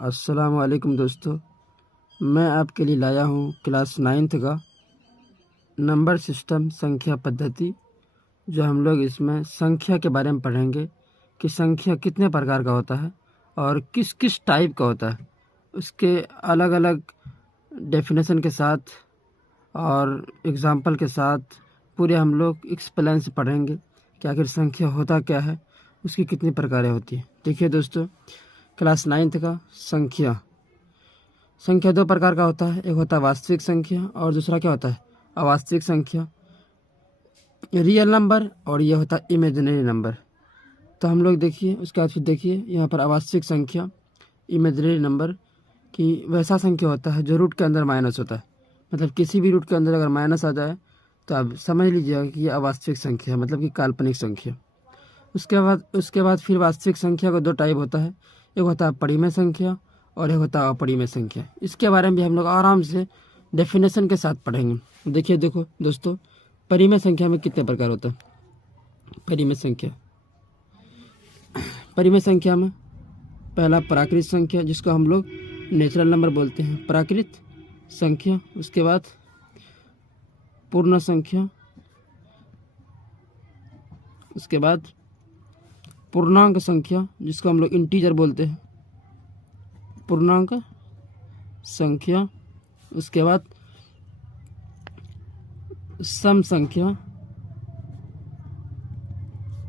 अस्सलाम वालेकुम दोस्तों, मैं आपके लिए लाया हूँ क्लास 9th का नंबर सिस्टम संख्या पद्धति। जो हम लोग इसमें संख्या के बारे में पढ़ेंगे कि संख्या कितने प्रकार का होता है और किस किस टाइप का होता है, उसके अलग अलग डेफिनेशन के साथ और एग्जाम्पल के साथ पूरे हम लोग एक्सप्लेन से पढ़ेंगे कि आखिर संख्या होता क्या है, उसकी कितनी प्रकारें होती हैं। देखिए दोस्तों, क्लास 9th का संख्या दो प्रकार का होता है। एक होता है वास्तविक संख्या और दूसरा क्या होता है, अवास्तविक संख्या, रियल नंबर, और ये होता है इमेजिनरी नंबर। तो हम लोग देखिए उसके बाद फिर देखिए यहाँ पर अवास्तविक संख्या, इमेजिनरी नंबर कि वैसा संख्या होता है जो रूट के अंदर माइनस होता है। मतलब किसी भी रूट के अंदर अगर माइनस आ जाए तो आप समझ लीजिएगा कि ये अवास्तविक संख्या है, मतलब कि काल्पनिक संख्या। उसके बाद फिर वास्तविक संख्या का दो टाइप होता है। एक होता है परिमेय संख्या और एक होता है अपरिमेय संख्या। इसके बारे में भी हम लोग आराम से डेफिनेशन के साथ पढ़ेंगे। देखो दोस्तों, परिमेय संख्या में कितने प्रकार होता है। परिमेय संख्या में पहला प्राकृत संख्या, जिसको हम लोग नेचुरल नंबर बोलते हैं, प्राकृत संख्या। उसके बाद पूर्ण संख्या, उसके बाद पूर्णांक संख्या, जिसको हम लोग इंटीजर बोलते हैं, पूर्णांक संख्या। उसके बाद सम संख्या।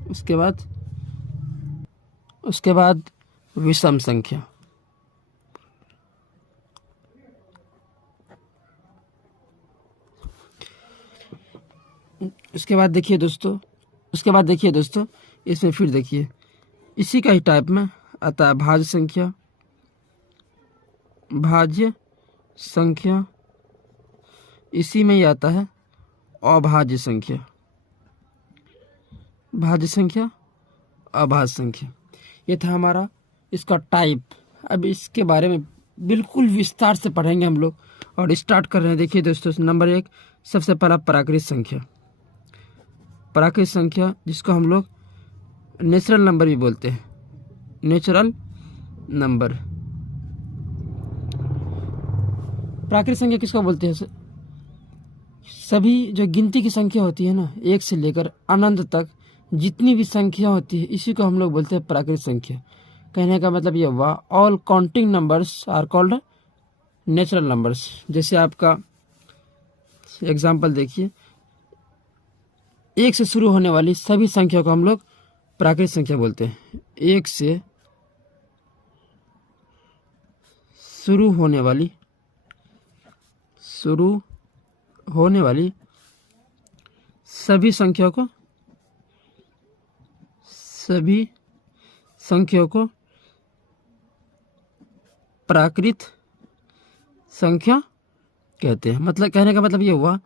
उसके बाद विषम संख्या। उसके बाद देखिए दोस्तों इसमें फिर देखिए इसी का ही टाइप में आता है भाज्य संख्या। इसी में ही आता है अभाज्य संख्या, अभाज्य संख्या। ये था हमारा इसका टाइप। अब इसके बारे में बिल्कुल विस्तार से पढ़ेंगे हम लोग और स्टार्ट कर रहे हैं। देखिए दोस्तों, नंबर 1 सबसे पहला प्राकृत संख्या, जिसको हम लोग नेचुरल नंबर भी बोलते हैं, नेचुरल नंबर। प्राकृत संख्या किसको बोलते हैं? सभी जो गिनती की संख्या होती है ना, 1 से लेकर अनंत तक जितनी भी संख्या होती है, इसी को हम लोग बोलते हैं प्राकृत संख्या। कहने का मतलब ये हुआ all counting numbers are called natural numbers. जैसे आपका एग्जाम्पल देखिए, 1 से शुरू होने वाली सभी संख्या को हम लोग प्राकृत संख्या बोलते हैं। 1 से शुरू होने वाली सभी संख्या को प्राकृत संख्या कहते हैं। मतलब कहने का मतलब ये हुआ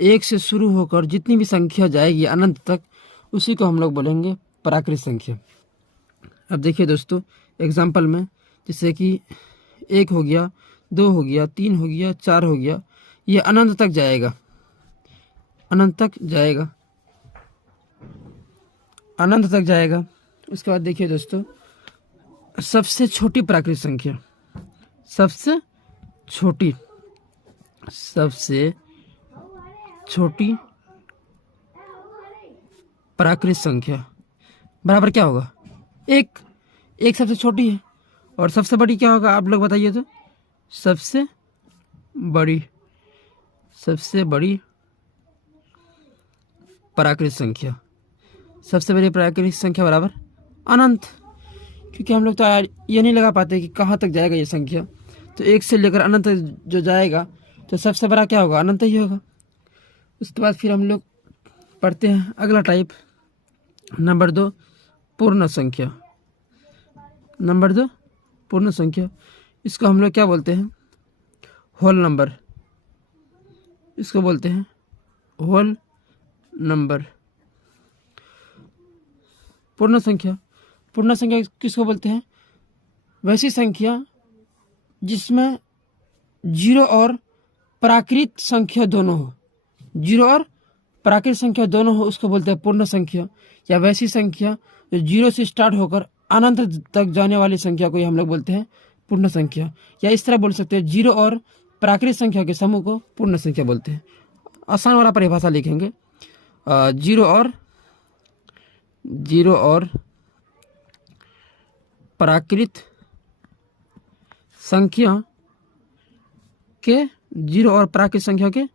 1 से शुरू होकर जितनी भी संख्या जाएगी अनंत तक, उसी को हम लोग बोलेंगे प्राकृत संख्या। अब देखिए दोस्तों, एग्जाम्पल में जैसे कि 1 हो गया, 2 हो गया, 3 हो गया, 4 हो गया, ये अनंत तक जाएगा। उसके बाद देखिए दोस्तों, सबसे छोटी प्राकृत संख्या, सबसे छोटी प्राकृत संख्या बराबर क्या होगा? 1 सबसे छोटी है और सबसे बड़ी क्या होगा, आप लोग बताइए तो? सबसे बड़ी प्राकृत संख्या, सबसे बड़ी प्राकृत संख्या बराबर अनंत। क्योंकि हम लोग तो यार ये नहीं लगा पाते कि कहाँ तक जाएगा ये संख्या, तो 1 से लेकर अनंत जो जाएगा तो सबसे बड़ा क्या होगा? अनंत ही होगा। उसके बाद फिर हम लोग पढ़ते हैं अगला टाइप, नंबर 2 पूर्ण संख्या। इसको हम लोग क्या बोलते हैं? Whole number. इसको बोलते हैं होल नंबर। पूर्ण संख्या किसको बोलते हैं? वैसी संख्या जिसमें जीरो और प्राकृत संख्या दोनों हो, उसको बोलते हैं पूर्ण संख्या। या वैसी संख्या जो 0 से स्टार्ट होकर अनंत तक जाने वाली संख्या को ही हम लोग बोलते हैं पूर्ण संख्या, या इस तरह बोल सकते हैं जीरो और प्राकृत संख्या के समूह को पूर्ण संख्या बोलते हैं। आसान वाला परिभाषा लिखेंगे, जीरो और प्राकृत संख्या के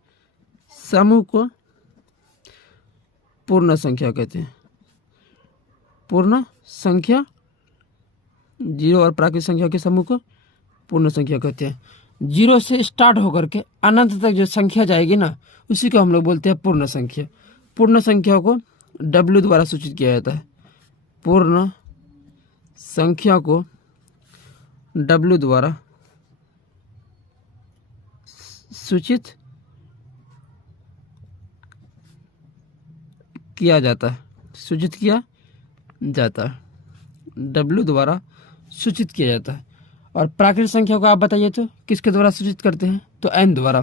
समूह को पूर्ण संख्या कहते हैं। पूर्ण संख्या, जीरो और प्राकृत संख्या के समूह को पूर्ण संख्या कहते हैं। जीरो से स्टार्ट होकर के अनंत तक जो संख्या जाएगी ना, उसी को हम लोग बोलते हैं पूर्ण संख्या। पूर्ण संख्या को W द्वारा सूचित किया जाता है। पूर्ण संख्या को W द्वारा सूचित किया जाता है। W द्वारा सूचित किया जाता है। और प्राकृत संख्या को आप बताइए तो किसके द्वारा सूचित करते हैं? तो n द्वारा।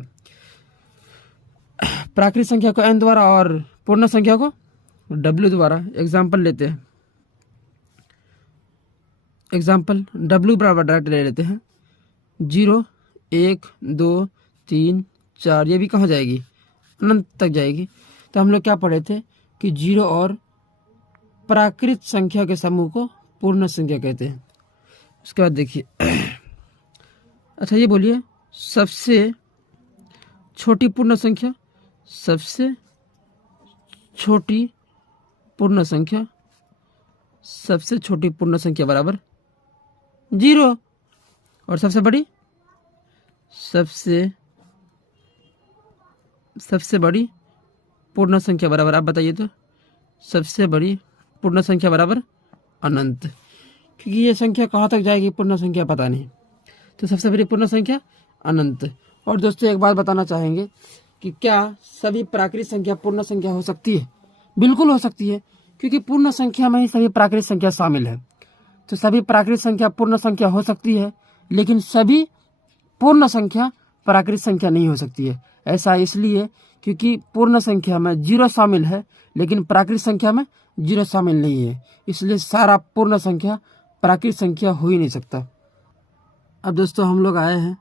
प्राकृत संख्या को n द्वारा और पूर्ण संख्या को W द्वारा। एग्जाम्पल लेते हैं, W बराबर डायरेक्ट ले लेते हैं। 0, 1, 2, 3, 4, ये भी कहाँ जाएगी? अनंत तक जाएगी। तो हम लोग क्या पढ़े थे कि जीरो और प्राकृत संख्या के समूह को पूर्ण संख्या कहते हैं। उसके बाद देखिए, अच्छा ये बोलिए, सबसे छोटी पूर्ण संख्या, सबसे छोटी पूर्ण संख्या बराबर 0, और सबसे बड़ी पूर्ण संख्या बराबर, आप बताइए तो सबसे बड़ी पूर्ण संख्या बराबर अनंत। क्योंकि ये संख्या कहाँ तक जाएगी पूर्ण संख्या पता नहीं, तो सबसे बड़ी पूर्ण संख्या अनंत। और दोस्तों एक बात बताना चाहेंगे कि क्या सभी प्राकृत संख्या पूर्ण संख्या हो सकती है? बिल्कुल हो सकती है, क्योंकि पूर्ण संख्या में ही सभी प्राकृत संख्या शामिल है। तो सभी प्राकृत संख्या पूर्ण संख्या हो सकती है, लेकिन सभी पूर्ण संख्या प्राकृत संख्या नहीं हो सकती है। ऐसा इसलिए क्योंकि पूर्ण संख्या में 0 शामिल है, लेकिन प्राकृत संख्या में 0 शामिल नहीं है। इसलिए सारा पूर्ण संख्या प्राकृत संख्या हो ही नहीं सकता। अब दोस्तों हम लोग आए हैं